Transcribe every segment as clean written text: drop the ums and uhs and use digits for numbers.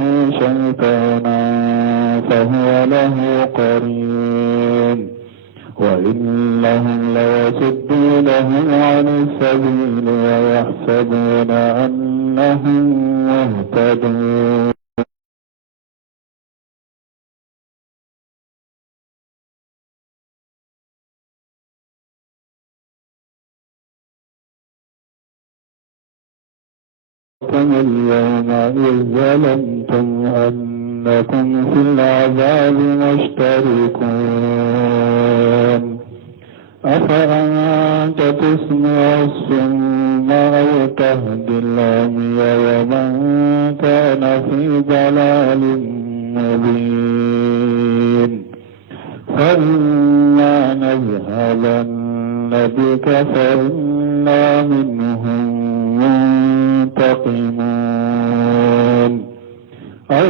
شيطانا فهو له قرين وإنهم ليصدونهم عن السبيل ويحسبون أنهم مهتدون اليوم إذ ظلمتم أنكم في العذاب مشتركون أفأنت تسمع الصم أو تهدي العمي ومن كان في ضلال مبين فإما نذهبن بك فإنا منهم منتقمون أو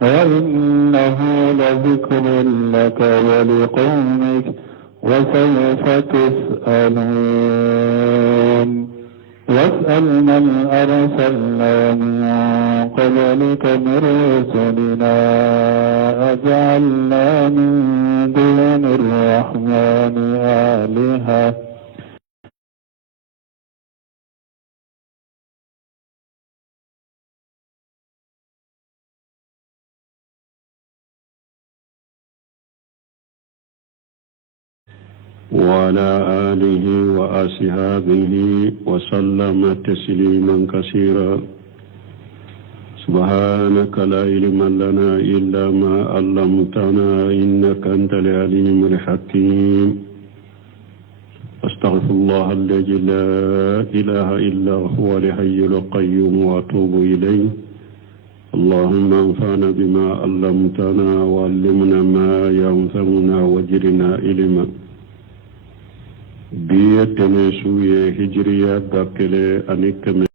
وإنه لذكر لك ولقومك وسوف تسألون واسأل من أرسلنا من قبلك من رسلنا أجعلنا من دون الرحمن آلهة وعلى آله وأصحابه وسلم تسليما كثيرا سبحانك لا علم لنا إلا ما علمتنا إنك أنت العليم الحكيم أستغفر الله الذي لا إله إلا هو الحي القيوم وأتوب إليه اللهم انفعنا بما علمتنا وعلمنا ما ينفعنا وزدنا علما biye tene suye hijriya bakele anikame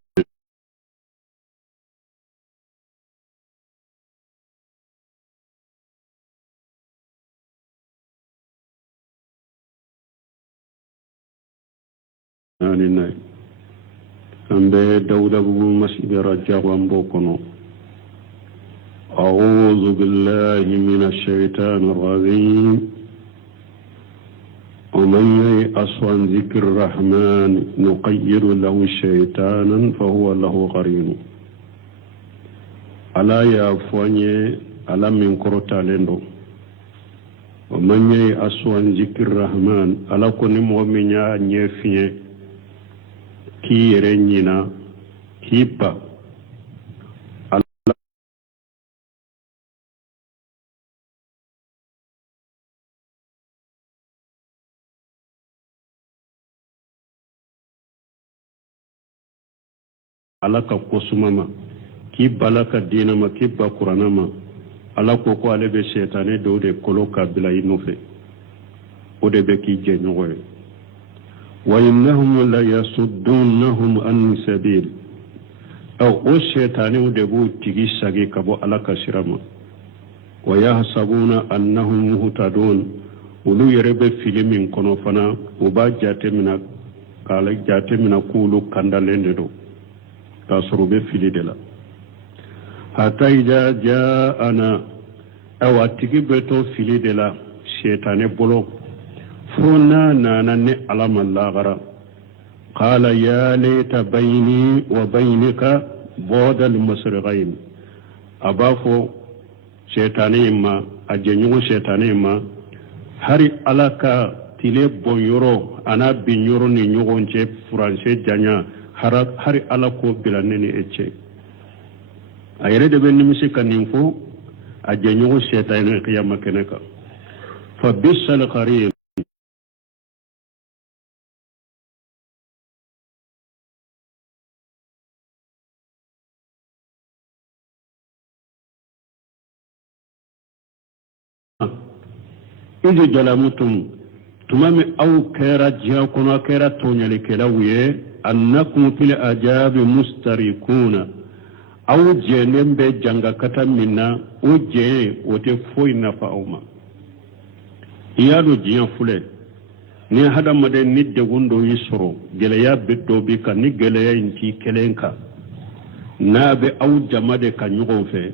aninay ambe dawda bu masjid rajab bokono a'udhu billahi minash shaitanir rajim ومن ييأس عن ذكر الرحمن نقيض له شيطانا فهو له قرين ألا يعفوني ألا من كرتا لندو ومن ييأس عن ذكر الرحمن ألا كن مؤمن يفيه كي يرنينا كيبا alaka kosumama ki balaka dinama ki bakuranama alako ko alebe shetane do de koloka bila inofe ode be ki jenyoy wa innahum la yasuddunhum an sabil aw o shetane ode bu tigi sage kabo alaka shirama wa yahsabuna annahum muhtadun ulu yerebe filimin kono fana uba jatemina kala jatemina kulu kandalende do tasrube fili de la hatta ida jaana awatigi beto fili de la shaytane bolo fona nana ne alama lagara qala ya layta bayni wa baynaka bu'da al-masriqayn abafo shaytane ma ajenyu shaytane ma hari alaka tile boyoro ana binyoro ni nyugonche français janya hari ala ko bilanene ecce ayre de ben nimisi kaninfo a jenyo shaytan qiyamah kenaka fa bisal qarin ijo jalamutum tumame aw kera jiya kono kera tonyale kelawiye أنكم في الأجاب مستركون aw jenen be janga kata minna o je o te foyi nafa aw ma iyado jiyan fule ni hadamaden ni degundo yi soro geleya beddo bi kan ni geleya inti kelenka na be aw jamade ka nyugo fe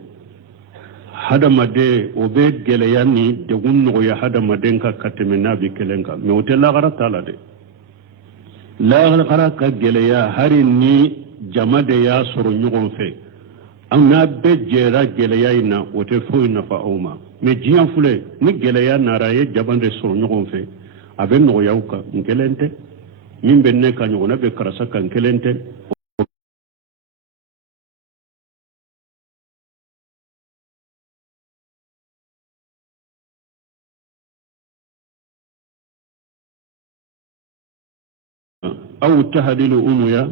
hadamade o be geleya ni degunno ya hadamaden ka kateme na bi kelenka me o te la gara tala de la gara ka geleya hari ni jamade ya soro nyugo fe an na be jera geleya ina o te foyi nafa aw ma me jiyan fule ni geleya nara ye jabande soro nyugo fe abe no yauka nkelente min benne ka nyona be karasa kan nkelente aw tahdilu umuya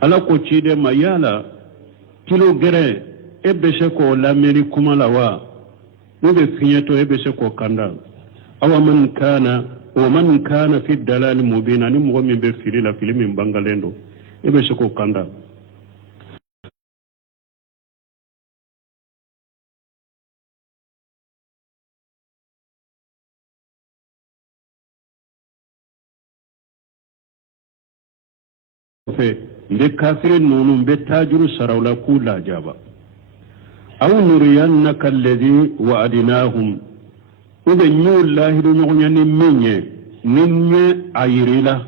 ala ko cide mayala kilo gere ebe se ko lameri kuma lawa no be finyeto ebe se ko kanda aw man kana wa man kana fi dalal mubin ani mo min be fili la fili min bangalendo ebe se ko kanda fe de kafir nonu be tajuru sarawla kula jaba aw nuriyannaka alladhi wa'adnahum ube nyul lahiru nyonyani minye ninye ayirila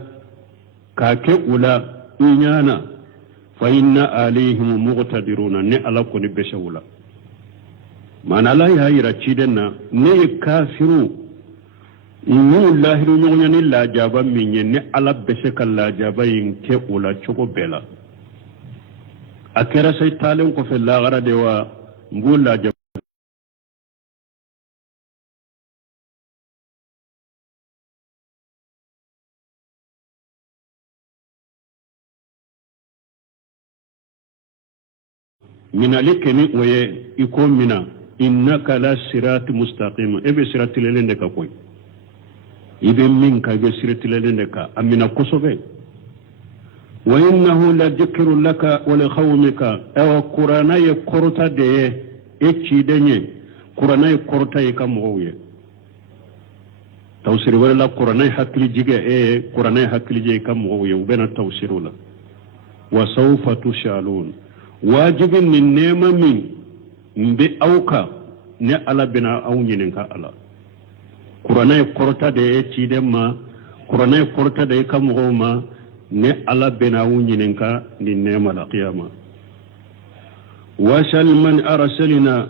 kake ula inyana fa inna alayhim muqtadiruna ne ala ko ni beshawula mana la yayira cidenna ne kafiru nyul lahiru nyonyani la jaba minye ne ala beshakal la jaba yin ke ula choko bela akera say talen ko fe la gara de wa mbula jaba من عليكني ويه يكون منا إنك لا صراط مستقيم إبي صراط للندك كوي إبي منك إبي صراط للندك أمنا كسبه وإنه لذكر لك ولقومك أو قرآن يقرط ده إتشيدني قرآن يقرط يكمغويه توسير ولا قرآن حكي جيجا قرآن حكي جيجا كمغويه وبين التوسير ولا وسوف تشالون wajibin min nema min mbe auka ne ala bina au nyinin ka ala qur'ana e korta de e tidem ma qur'ana e korta de kam goma ne ala bina au nyinin ka ni nema la qiyama wa shal man arsalna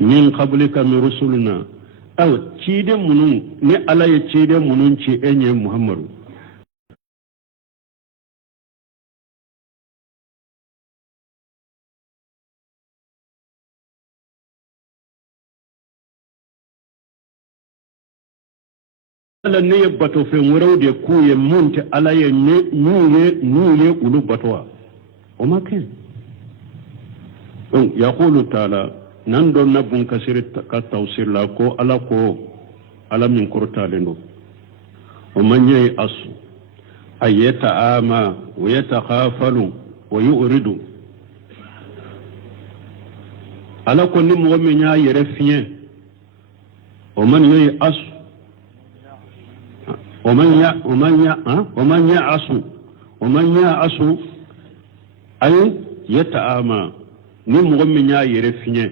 min qablika min rusulina aw tidem munun ne ala ye tidem munun ci enye muhammadu ala ne bato fe ngoro de kuye munte ala ye nuye ulu batwa o make donc yaqulu taala nan don nabun kasir ka tawsir la ko ala min kurta lendo o manye asu ayata ama wa yatakhafalu wa yuridu ala ko ni mo me nya yere fien o man yoy asu ومن يعص أي يتآمى نمغم من يرفني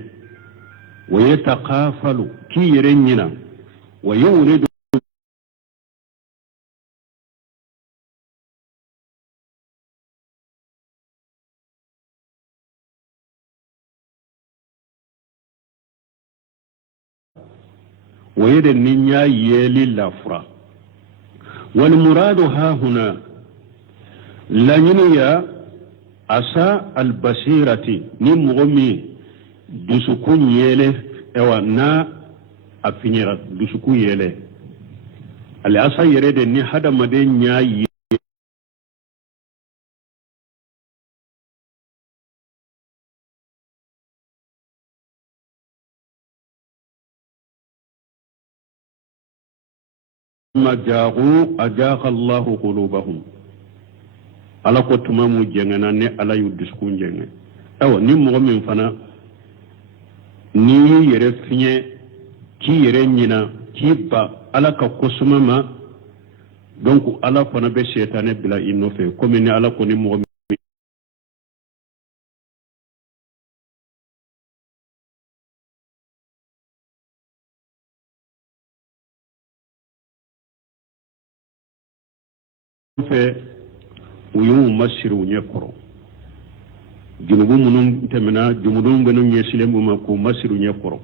ويتقافل كي يرنينا ويورد ويد النيا يلي لافرا والمراد ها هنا لنيا أسا البصيرة نمغمي دسكون يلي اوا نا أفنيرا دسكون يلي الأسا يريد أن هذا مدين يا ما جاءوا أجاق الله قلوبهم ala ko tuma mu jengana ne ala yu diskun jenge awa ni mo min fana ni yere finye ki yere nyina ki ba ala ka kosuma ma donc ala fana be shetane bila inofe comme ni ala ko ni mo fe uyu masiru nyekoro junubu munum temena jumudum benu nyesilembu ma ko masiru nyekoro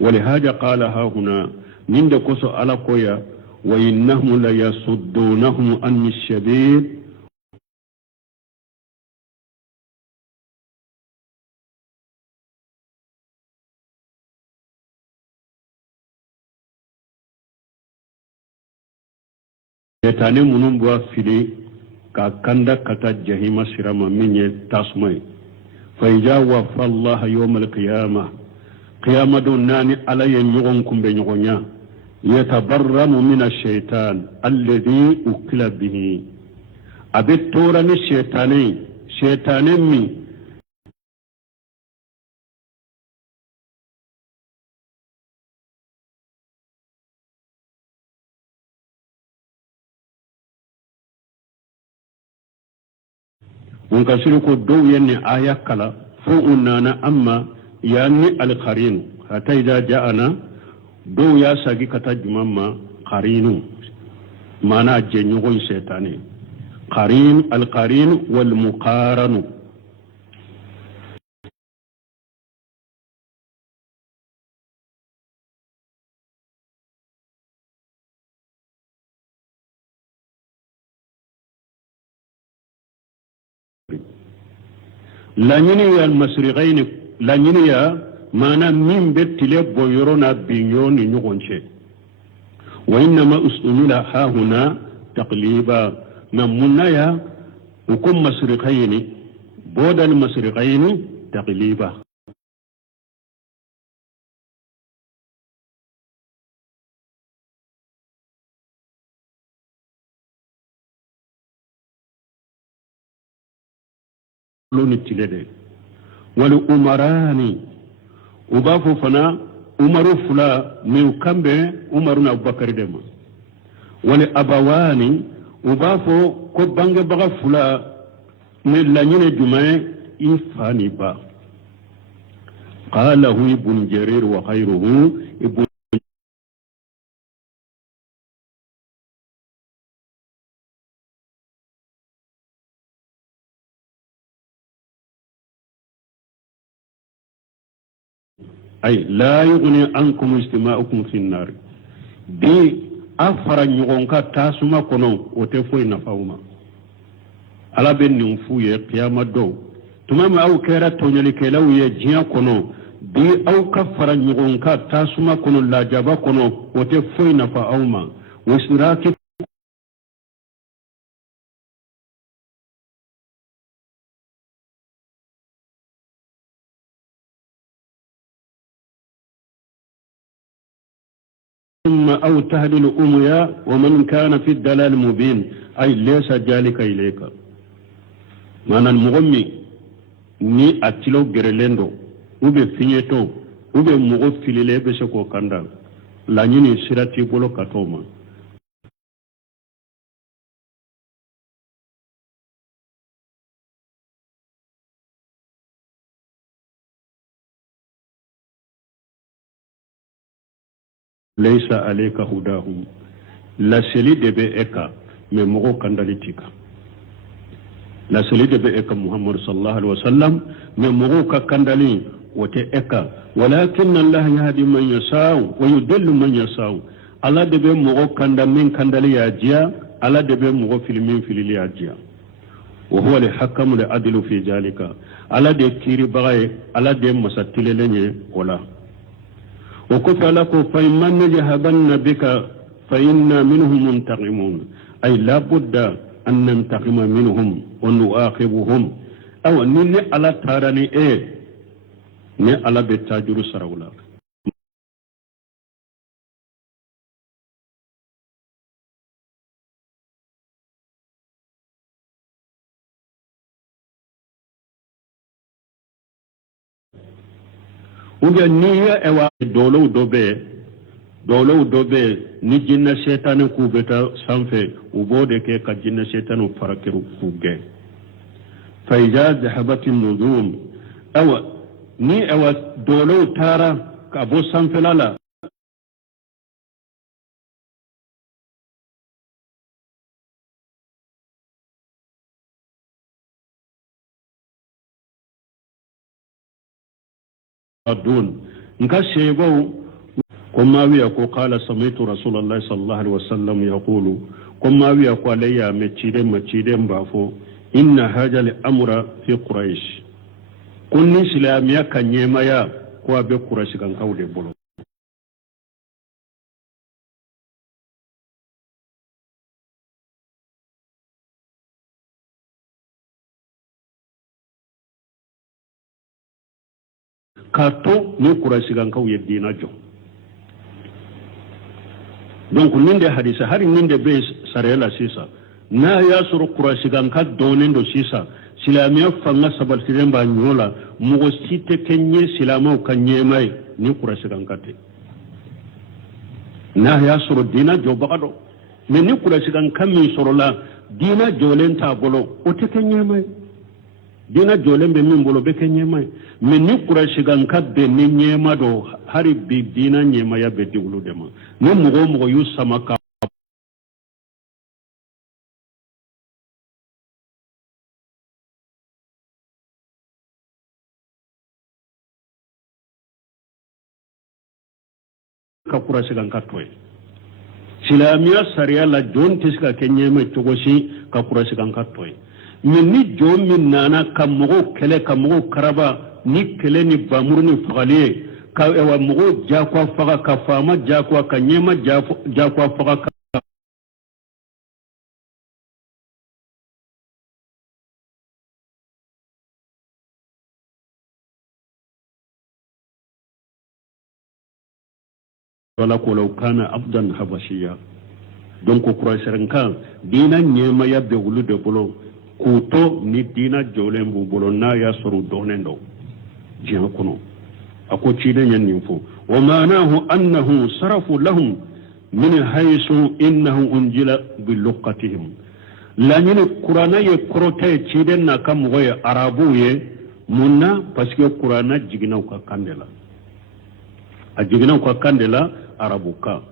ولهذا قالها هنا من دكوسو على كويا وإنهم ليصدونهم عن السبيل يتاني منهم بوا فيلي كاكندا كتا جهيم سيرما من تاسمي فإذا وفى الله يوم القيامة قيامة ناني على ينيغنكم بنيغنيا يتبرم من الشيطان الذي أكل به أبيت توراني شيطاني مي ونكسركو دو يني آية كلا فؤنانا أما يعني القرين حتى إذا جاءنا دو يا ساقي كتا جماما قرين معنى جنيغو شيطاني قرين القرين والمقارن لا يني المسرغين لا يني معنى من بتلي بويرونا بينيون نيغونشي وإنما أستعمل ها هنا تقليبا نمنا يا وكم مسرقين بود المسرقين تقليبا لون التلدي والأمراني وبافو فنا umaru fula min kambe umaru na abubakar dema wani abawani ubafo ko bange baga fula min lanyine jumae ifani ba qalahu ibn jarir wa khayruhu ibn أي لا يغني عنكم اجتماعكم في النار دي أفرا نيغونكا تاسما كونو وتفوي نفاوما على بين نفوي قيامة دو تمام أو كيرا تونيلي كيلاو يجيا كونو دي أو كفرا نيغونكا تاسما كونو لا جابا كونو وتفوي نفاوما وسراكي أو تهدي الأمياء ومن كان في الدلال مبين أي ليس ذلك إليك معنى المغمي ni atilo gerelendo ube finyeto ube mugo filile bese ko kanda la nyini sirati bolo katoma ليس عليك هداهم لا سلي دبي اكا ممغو كانداليتيكا لا سلي دبي اكا محمد صلى الله عليه وسلم ممغو كاندالي وتي اكا ولكن الله يهدي من يشاء ويضل من يشاء الله دبي مغو كاندا من كاندالي ياجيا الله دبي مغو فيلمين فيلي ياجيا وهو الحكم العدل في ذلك الله دي كيري بغاي الله دي مساتيليني ولا وكفى لكم فإما نجهبن بك فإنا منهم منتقمون أي لا بد أن ننتقم منهم ونؤاخذهم أو نني على تاراني إيه ني على بتاجر سراولا uga niya ewa dolow dobe ni jinna shaytan ku beta sanfe ubode ke ka jinna shaytan farakiru kuge fa iza dhahabat an-nujum awa ni ewa dolow tara ka bo sanfe lala adun nka shebo كما ويقول قال سمعت رسول الله صلى الله عليه وسلم يقول كما ويقول لي مچيدم بافو إن هذا الأمر في قريش كن إسلاميا كنيما يا كوا بقريش كان كودي بولو كاتو ني قريش كان كودي دينا جو donc ninde hadisa hari ninde be sarela sisa na yasuru qurashi gan ka donendo sisa silamiya fanga sabal tiremba nyola mugo site kenye silama kanye mai ni qurashi gan kate na yasuru dina jobado men ni qurashi gan kami sorola dina jolenta bolo o te kenye mai dina jolembe min bolo be kenye mai men ni qurashi gan kabbe ni nyema do hari bi dina nyema ya be digulu dema no mugo yu samaka ka qurashi gan katwe silamiya sariya la jon tiska kenye mai togoshi ka qurashi gan katwe men ni jom min nana kam mugo kele kam mugo karaba ni kele ni bamuru ni fagaliye ka ewa mugo jakwa faga ka fama jakwa ka nyema jakwa faga ka wala ko law kana abdan habashiya donc ko kurasharanka dina nyema ya bewulu de bolo kuto ni dina jolembu bolo na ya soru donendo jiya kuno ako cide nyannin fo wa manahu annahu sarafu lahum min haythu innahu unjila bi luqatihim la ni qur'ana ye krote cide na kam goye arabu ye munna parce que qur'ana jigina ka kandela a jigina ka kandela arabuka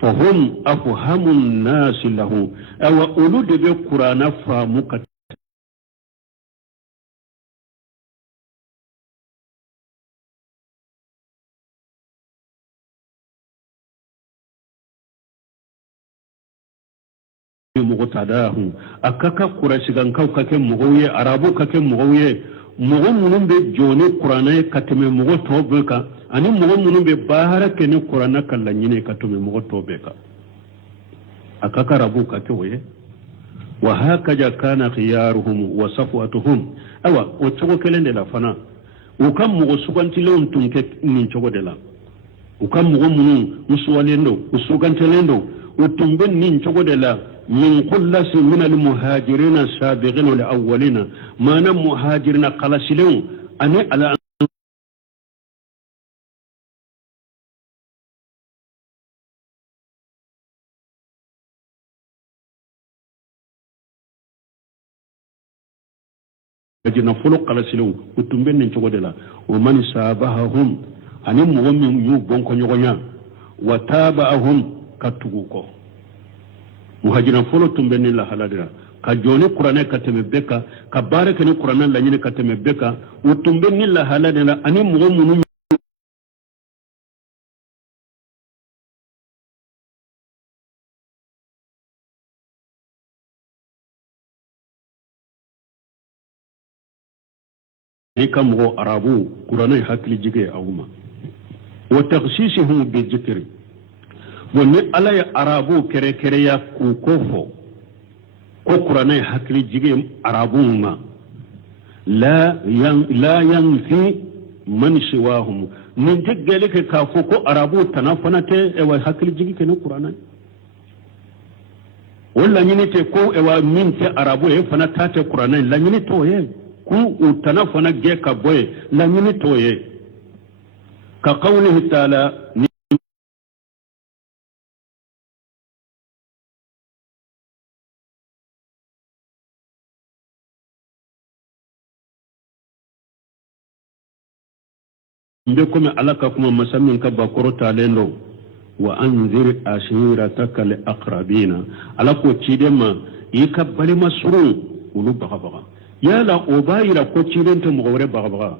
fahum afhamun nas lahu aw ulud bi qur'ana famuka mugo tadahu akaka quraish gan kaw kake mugoye arabu kake mugoye mugo munum be jone qur'ana kateme mugo tobeka ani mugo munum be bahara kene qur'ana kallanyine katome mugo tobeka akaka arabu kake woye wa hakaja kana khiyaruhum wa safwatuhum awa o chogo kelende la fana o kam mugo sugantilon tunke nin chogo de la o kam mugo munum muswalendo usugantelendo o tumben nin chogo de la من قلة من المهاجرين السابقين الأولين ما نم مهاجرين قلسلون أنا على أجنا فلو قلسلون وتنبين نشوف دلا ومن سابهم أنا مهم يوبون كنيوغنيا وتابعهم كتوكو muhajiran folo tumbeni la haladira ka joni qur'ana kateme beka ka baraka ni qur'ana la nyine kateme beka o tumbeni la haladira ani mugo munu ni kam mugo arabu qur'ana hakli jige awuma wa takhsisuhum bi dhikri woni ala ya arabu kere kere ya ku kofo ko qur'ana hakli jige arabu ma la yanfi man siwahum min tiggale ke ka fo ko arabu tanafana te e wa hakli jige ke no qur'ana wala nyini te ko e wa min te arabu e fana tate qur'ana la nyini to ye ku tanafana ge ka boye la nyini to ye كقوله تعالى بكم علىكم مسمين كبكرة علينا وأنذر عشيرتك الأقربين علىكم تشيدما يكبر مسرون ولو بغبغا يا لا أبايرا كوتشيدن تمغوري بغبغا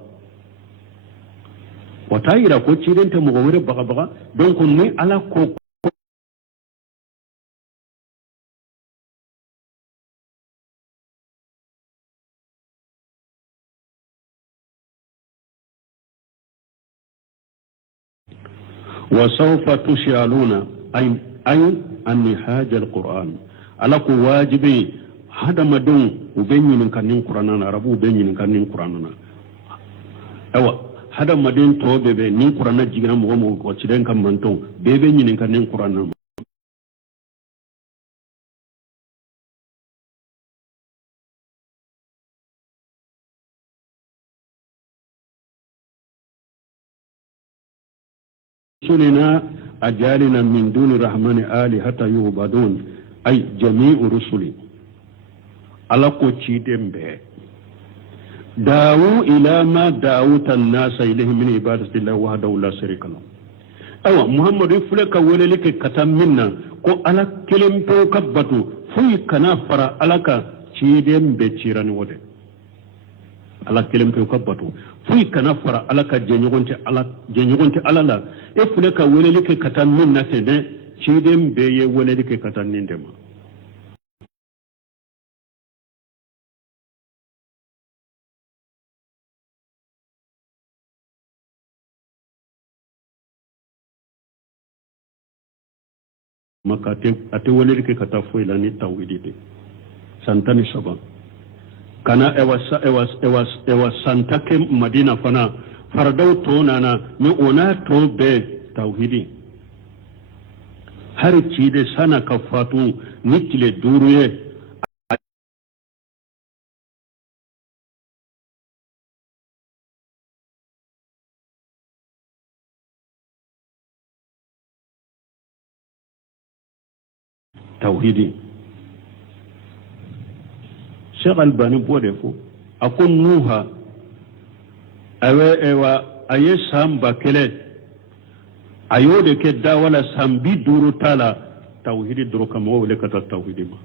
وتايرا كوتشيدن تمغوري بغبغا دونك ني على كو وسوف تشعلون أي النهاج القرآن على واجبي هذا مدون وبيني من كنين قرآن ربو بيني من كنين قرآن أيوة هذا مدون تو بيبي نين قرآن جينا مغمو وشدين كم بنتون بيبي من كنين قرآن رسلنا أجالنا من دون الرحمن آلهة يعبدون أي جميع رسلي على قوتشيدم به دعوا إلى ما دعوت الناس إليه من عبادة الله وحده لا شريك له أيوة محمد يفلك وللك كتم منا كو على كلمة كبتو في كنافر على كتشيدم بتشيران وده ala kelem ke kabbatu fi kana fara ala ka jenyogonte ala la e fule ka welele ke katan min na sede chidem beye welele ke katan nindema makate ate welele ke kata fo ila ni tawhidite santani saba kana ewa santake madina fana fardau to nana ni ona to be tauhidi har ci de sana kafatu nitile duruye tauhidi Cheikh Albani bode fo akon nuha ewa aye samba kele ayode ke dawala sambi duru tala tauhidi duru kama wole kata tauhidi ma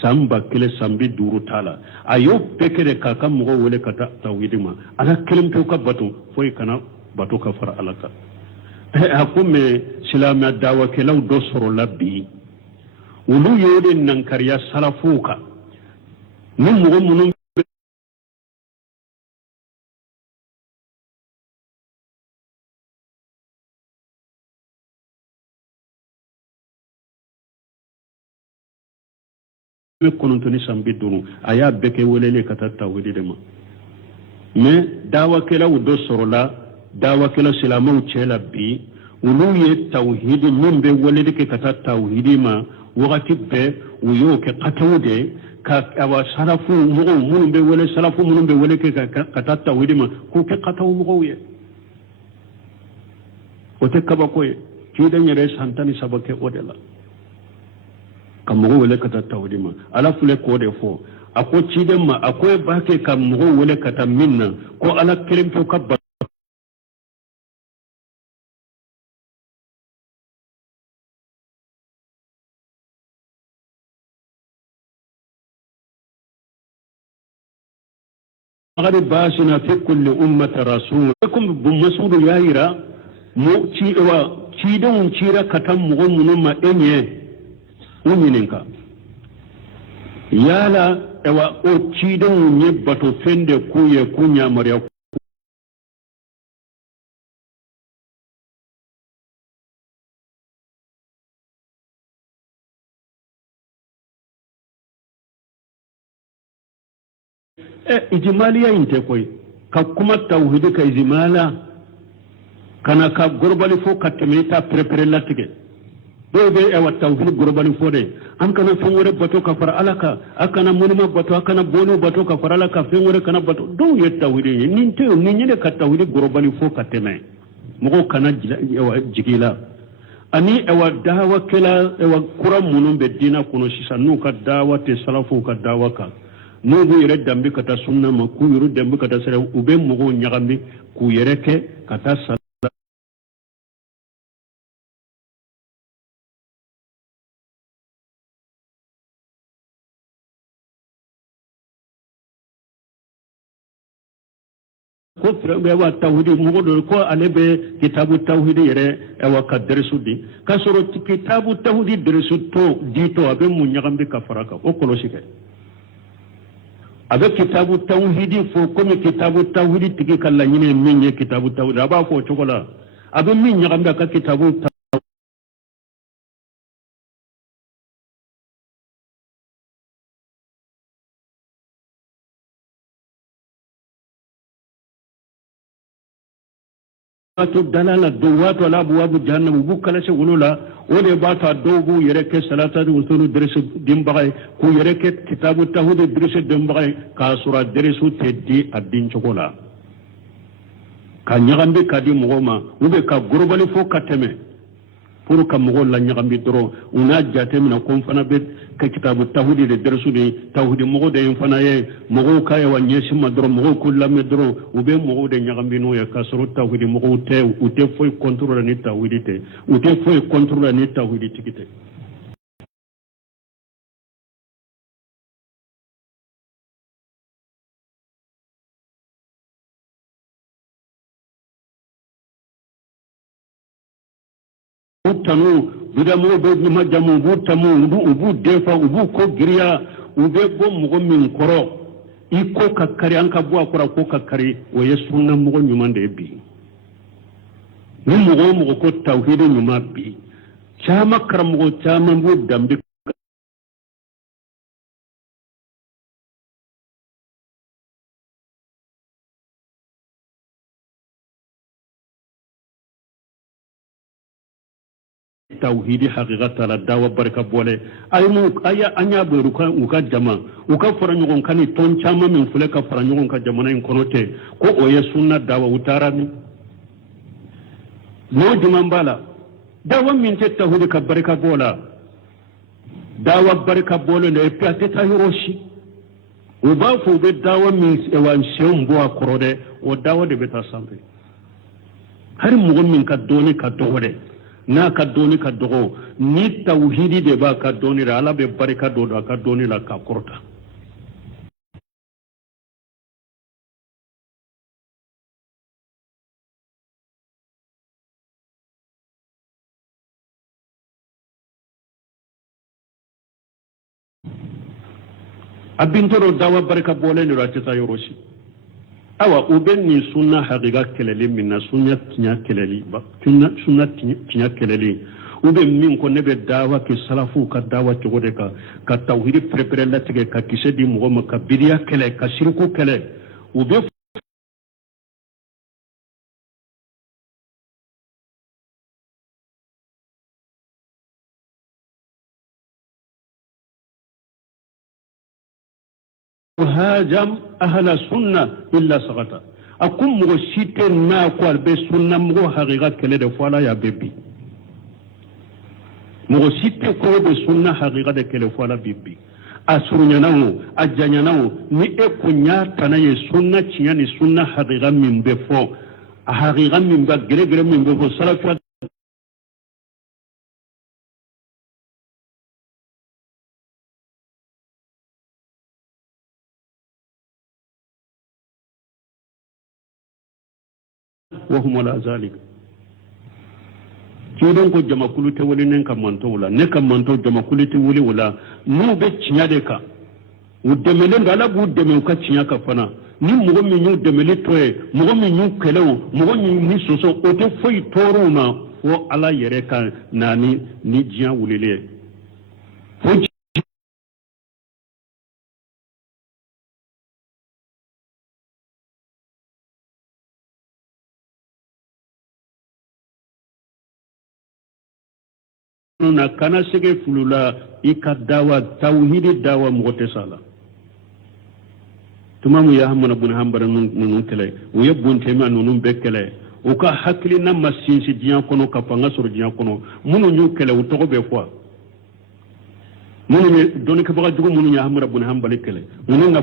samba kele sambi duru tala ayo pekere kaka mo wole kata tauhidi ma ala kelim to ka batu foy kana batu ka fara alaka akume silama dawa kelaw do soro labbi wulu yode nan kariya salafuka min mɔgɔ minnu bɛ kɔnɔntɔn san bi duuru a y'a bɛɛ kɛ welelen ka taa tawhidi de ma mais dawakɛlaw dɔ sɔrɔla dawakɛla silamɛw cɛ la bi olu ye tawhidi min bɛ weleli kɛ ka taa tawhidi ma wagati bɛɛ u y'o kɛ kataw de ka awa salafu mɔgɔw minnu bɛ wele salafu minnu bɛ wele kɛ ka taa tawhidi ma k'o kɛ kataw mɔgɔw ye o tɛ kabako ye ciden yɛrɛ san 13 kɛ o de la ka mɔgɔw wele ka taa tawhidi ma ala filɛ k'o de fɔ a ko ciden ma a ko e b'a kɛ ka mɔgɔw wele ka taa min na ko ala kelen pewu ka ba غادي باشنا في كل أمة رسول لكم بمسؤول يايرا مو تشيدون تشيرا كتم مغمون ما إنيه ونينكا يالا ewa o تشيدون نيباتو فند كوية كونيا مريا ijimaliya inte koy ka kuma tawhidi ka ijimala kana ka gorbali fo ka temeta prepare latige do be e wa tawhid gorbali fo de an kana fengore bato ka fara alaka akana munima bato akana bonu bato ka fara alaka fengore kana bato do ye tawhidi nin te nin ne ka tawhid gorbali fo ka teme mogo kana jigila ani ewa dawa kela ewa kura munun be dina kono sisan n'u ka dawa te salafu ka dawa kan n'u b'u yɛrɛ danbe ka taa sunna ma k'u yɛrɛ danbe ka taa sira u bɛ mɔgɔw ɲagami k'u yɛrɛ kɛ ka taa sala ko ewa tawhidi mɔgɔ dɔ ko ale bɛ kitabu tawhidi yɛrɛ ewa ka dɛrɛsu di k'a sɔrɔ kitabu tawhidi dɛrɛsu ditɔ a bɛ mun ɲagami ka fara kan o kɔlɔsi kɛ a bɛ kitabu tawhidi fɔ komi kitabu tawhidi tigi ka laɲini ye min ye kitabu tawhidi a b'a fɔ o cogo la a bɛ min ɲagami a ka kitabu wato dalala do wato la buwabu jahannam bu kala se wulula o de ba ta do bu yere ke salata du usulu dres dimbagay ku yere ke kitabu tawhid dres dimbagay ka sura dresu teddi adin chokola ka nyagambe ka di mogoma ube ka gurbali fo kateme pour ka mogol la nyagambi doro una jate mina kon fana be ka kitabu tawhid de dresu ni tawhid mogo de fana ye mogo ka ya wanyesi ma doro mogo kullame doro ube mogo de nyagambi no ya ka sura tawhid mogo te u te foy contrôle ni tawhid te u te foy contrôle ni tawhid tikite tanu bidamo be ma jamu bu tamu ubu defa ubu ko giriya ube bo mogo min koro iko kakkari an ka bo akora ko kakkari o yesunna mogo nyumande bi ni mogo ko tawhid nyuma bi chama karamogo chama bu dambi tawhidi haqiqata la dawa barka bole ay mu aya anya beru ka uka jama uka fara nyogon kani ton chama min fule ka fara nyogon ka jamana in konote ko o ye sunna dawa utara mi no juman bala dawa min te tawhidi ka barka bola dawa barka bole ne piate ta hiroshi o ba fu be dawa min e wan shembo akorode o dawa de beta sampe har mu min ka doni ka dogode na ka doni ka dogo ni tawhidi de ba ka doni ra ala be barika do ka doni la ka korta abintoro dawa barika bole ni ra ta yoroshi awa uben ni sunna haqiqa keleli minna sunna tinya keleli ba sunna tinya keleli uben min ko nebe dawa ke salafu ka dawa to gode ka tawhid prepare la tige ka kise di mo ma ka bidiya kele ka shirku kele ube هاجم أهل السنة إلا سقطا أكون مغسيت ناقوال بسنة مغو حقيقة كلا فوالا يا بيبي مغسيت كو بسنة حقيقة كلا فوالا بيبي أسرنا نو أجانا نو ني إكو نياتنا يسنة تياني سنة حقيقة من بفو حقيقة من بغير من بفو صلاة وهم لا ذلك kidon ko jama kulute wali nen kam manto wala ne kam manto jama kulute wali wala no be cinya de ka udemele ngala bu deme ka cinya ka fana ni mugo mi nyu demele toye mugo mi nyu kelew mugo ni soso o te foi toruna fo ala yere kan nani ni jiya wulile fo na kana sege fulula ikadawa tawhidi dawa mote sala tumamu ya hamana bun hambara nun kele o yebun tema nun bekele o ka hakilina ma sinsi diɲɛ kɔnɔ ka fanga sɔrɔ diɲɛ kɔnɔ minnu y'u kɛlɛ u tɔgɔ bɛ fɔ minnu ye dɔnnikɛbaga jugu minnu ye Ahmadu bin Hanbali kɛlɛ minnu ka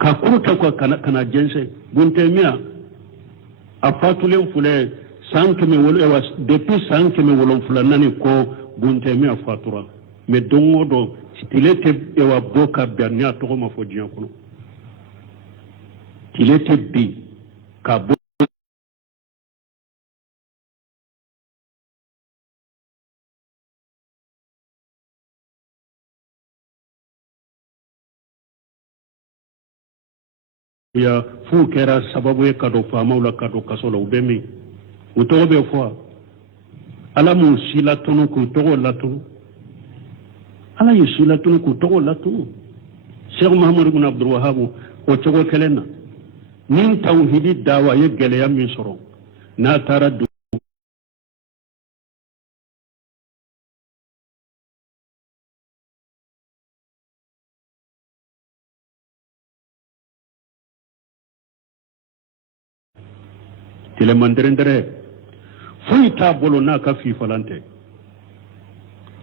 ka kuruta ko kana jɛnsɛn Buntɛmiya a fatulen filɛ san 700 depuis san 774 ko Buntɛmiya fatura mais don o don tile tɛ bɔ ka bɛn ni a tɔgɔ ma fɔ diɲɛ kɔnɔ tile tɛ bin ka bɔ ya fu kɛra sababu ye ka don faamaw la ka don kaso la u bɛ min u tɔgɔ bɛ fɔ ala m'u si latunu k'u tɔgɔ latunu ala ye si latunu k'u tɔgɔ latunu Sheikh Muhammad bin Abdul Wahab o cogo kelen na ni tawhidi dawa ye gɛlɛya min sɔrɔ n'a taara tilemandɛrɛndɛrɛ foyi t'a bolo n'a ka fifalan tɛ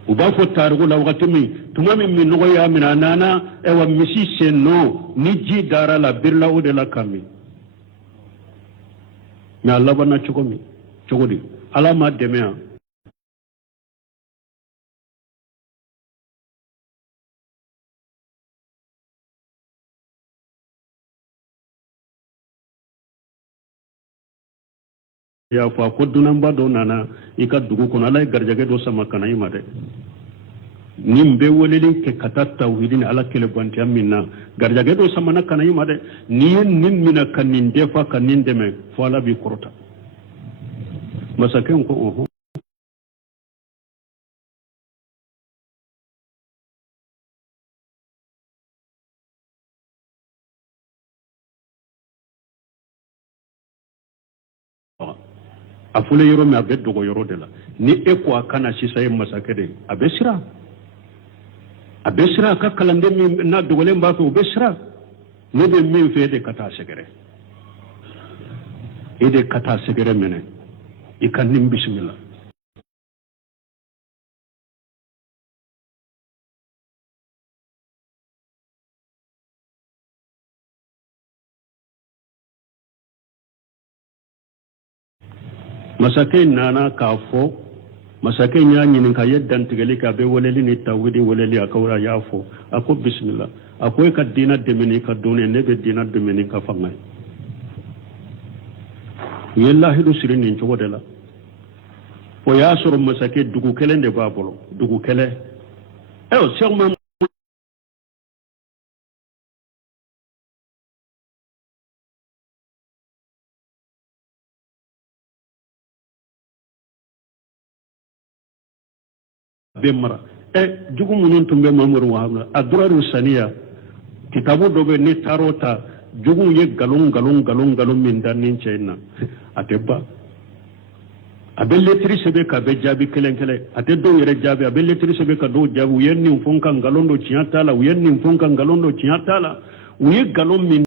u b'a fɔ tariku la wagati min tuma min nɔgɔ y'a minɛ a nana misi sen nɔ ni ji dara la birila o de la ka min mais a labanna cogo min cogo di ala m'a dɛmɛ yan y'a fɔ a ko dunanba dɔ nana i ka dugu kɔnɔ ala ye garijɛgɛ dɔ sama ka na i ma dɛ nin bɛ weleli kɛ ka taa tawhidi ni ala kɛlɛbɔntanya min na garijɛgɛ dɔ samana ka na i ma dɛ n'i ye nin minɛ ka nin dɛfa ka nin dɛmɛ fo ala b'i kɔrɔta masakɛ ko ɔhɔn a fɔle yɔrɔ min a bɛ dogo yɔrɔ de la ni e ko a kana sisan ye masakɛ de a bɛ siran a ka kalanden min n'a dogolen b'a fɛ o bɛ siran ne bɛ min fɛ e de ka taa sɛgɛrɛ minɛ i ka nin bisimila masakɛ nana k'a fɔ masakɛ y'a ɲininka ye dantigɛli kɛ a bɛ weleli ni tawhidi weleli a ka a y'a fɔ a ko bisimila a ko e ka diinɛ dɛmɛ n'i ka dɔnni ne bɛ diinɛ dɛmɛ n'i ka fanga ye u ye lahidu siri nin cogo de la o y'a sɔrɔ masakɛ dugu kelen de b'a bolo dugu kelen Sheikh Muhammad bɛ mara jugu minnu tun bɛ Mamadu Wahab la a Duraru Saniya kitabu dɔ bɛ ne taar'o ta juguw ye nkalon min da nin cɛ in na a tɛ ban a bɛ lettre sɛbɛn ka bɛ jaabi kelen kelen a tɛ dɔw yɛrɛ jaabi a bɛ lettre sɛbɛn ka dɔw jaabi u ye nin fɔ n ka nkalon don tiɲɛ t'a la u ye nin fɔ n ka nkalon don tiɲɛ t'a la u ye nkalon min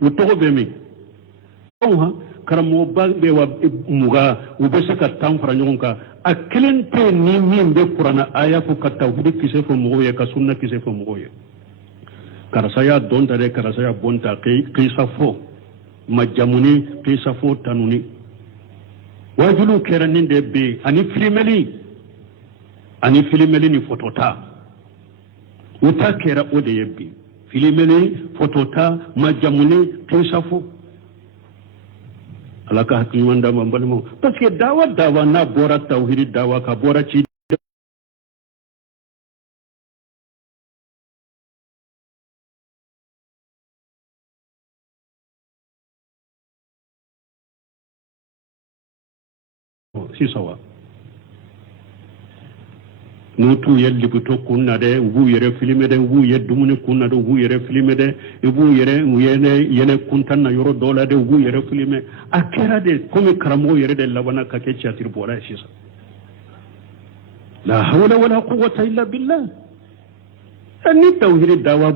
u tɔgɔ bɛ min karamɔgɔba bɛ wa mugan u bɛ se ka 10 fara ɲɔgɔn kan a kelen tɛ ni min bɛ kuranna aya fɔ ka tawhidi kisɛ fɔ mɔgɔw ye ka sunna kisɛ fɔ mɔgɔw ye karisa y'a dɔn ta dɛ karisa y'a bɔn ta kisa fɔ majamuni kisa fɔ tanuni wajibiw kɛra nin de bɛ ani filimeli ni fotota u ta kɛra o de ye bi filimeli fotota majamuni kisa fɔ ala ka hakili ɲuman d'an ma balimaw parce que dawa n'a bɔra tawhidi dawa ka bɔra ci sisan wa nutu yelli buto kunna de ubu yere filime de ubu yedumune kunna de ubu yere filime de ubu yere yene kuntanna yoro dola de ubu yere filime akera de comme karamo yere de labana kake chatir bora shisa la hawla wala quwwata illa billah ani tawhid dawa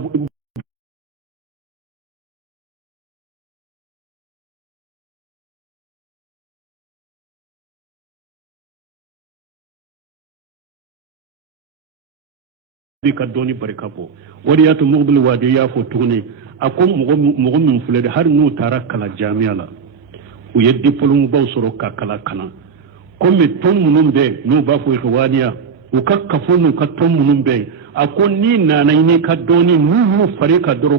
ka doni barka po wani ya to mugbil wadi ya fo tuni akom mogo min fulede har nu tara kala jami'a la u ye diplôme baw soro ka kala kana comme ton munum be nu ba fo ikhwaniya u ka kafo nu ka ton munum be akon ni nana ni ka doni nu fare ka doro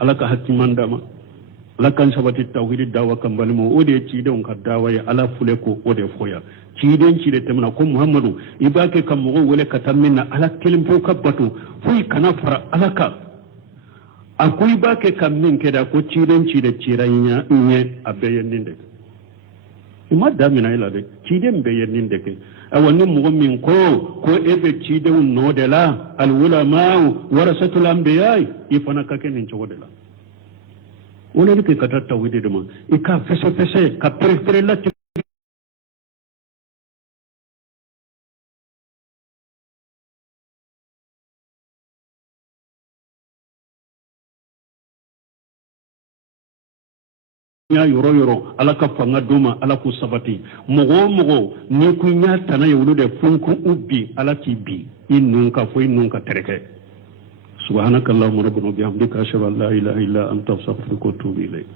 alaka hakimandama lakan sabati tawhid dawa kambali mo ode ci de on ka dawa ya ala fule ko ode foya ci den ci de temna ko muhammadu ibake kam mo wole katamina ala kelim fo kabatu fuy kana fara alaka akoy bake kam min keda ko ci den ci de ciranya nye abeyendinde ima damina ila de ci den beyendinde ke awani mo min ko ebe ci de no de la al ulama warasatul anbiya ifana kake nin ci wode la wala ni ka tatta widi dama ika fese ka prefere la nya yoro ala ka fanga duma ala ku sabati mogo ni ku nya tana yulu de funku ubbi ala ti bi innun ka fo innun ka tereke سبحانك اللهم ربنا وبحمدك أشهد أن لا إله إلا أنت أستغفرك وأتوب إليك.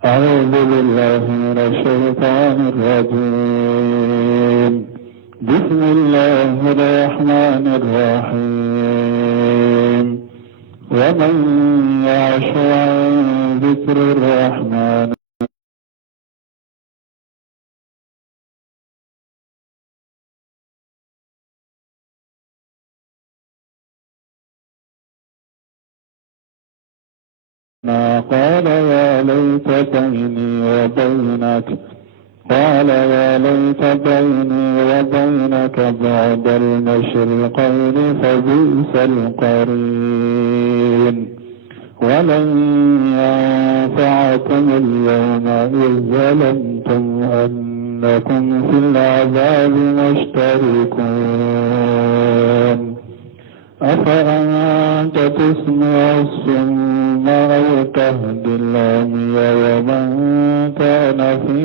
أعوذ بالله من الشيطان الرجيم. بسم الله الرحمن الرحيم. ومن يعش عن ذكر الرحمن ما قال يا ليت بيني وبينك بعد المشرقين فبئس القرين. ولن ينفعكم اليوم إذ ظلمتم أنكم في العذاب مشتركون. أفأنت تسمع الصم أو تهدي العمي ومن كان في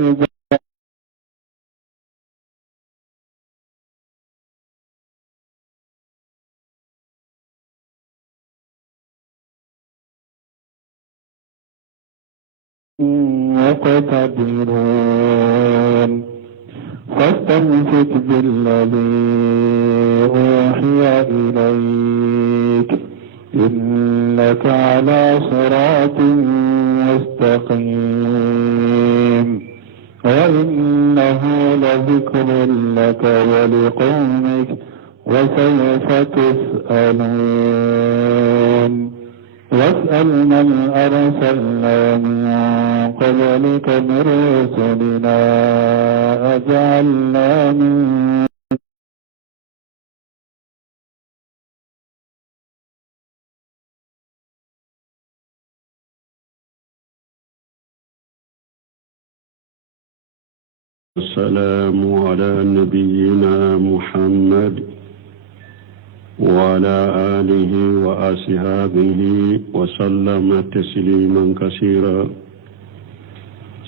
مقتدرون. فاستمسك بالذي أوحي إليك إنك على صراط مستقيم. وإنه لذكر لك ولقومك وسوف تسألون. واسأل من أرسلنا من قبلك من رسلنا أجعلنا من السلام على نبينا محمد وعلى آله وأصحابه وسلم تسليما كثيرا.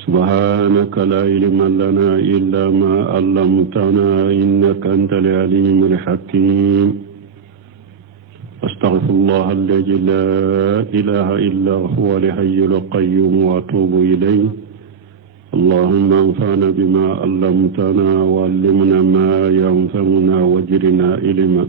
سبحانك لا علم لنا إلا ما علمتنا إنك أنت العليم الحكيم. أستغفر الله الذي لا إله إلا هو الحي القيوم وأتوب إليه. اللهم انفعنا بما علمتنا وعلمنا ما ينفعنا وزدنا علما.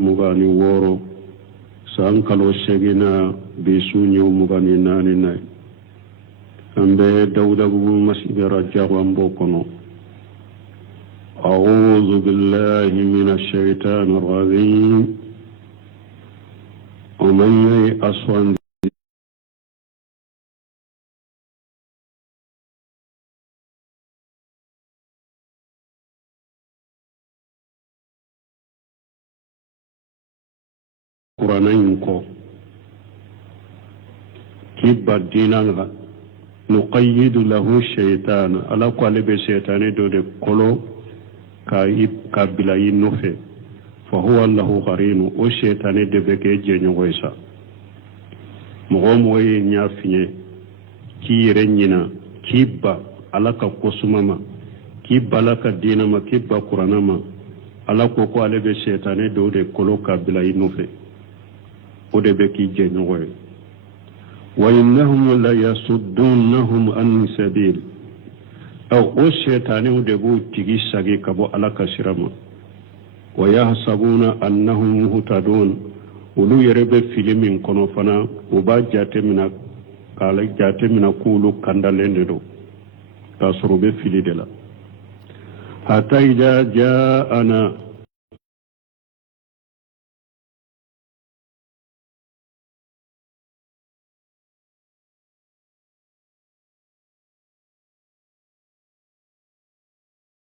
mugani woro san kalo segina bisunyo mugani nani nai ambe dawda bugu masibara jawambo kono أعوذ بالله من الشيطان الرجيم ومن ييأس عن قرانينكو كيبا دينانا نقيد له الشيطان على قلب الشيطان دود كولو كابلا ينوفي فهو له قرين والشيطان دبكي جينيو ويسا مغوم وي نيافني كي رنينا كيبا على كوسماما كيبا لك دينما كيبا قرانما على كوكو على الشيطان دود كولو كابلا ينوفي ودبكي جينيو وي وإنهم لا يصدونهم عن سبيل أو الشيطان ودبو تيجي ساقي كبو على كسرما ويحسبون أنهم مهتدون ولو يربي فيلم كنوفنا وبا جاتمنا قال جاتمنا كولو كندالندو كسرو بفيلي دلا حتى إذا جاءنا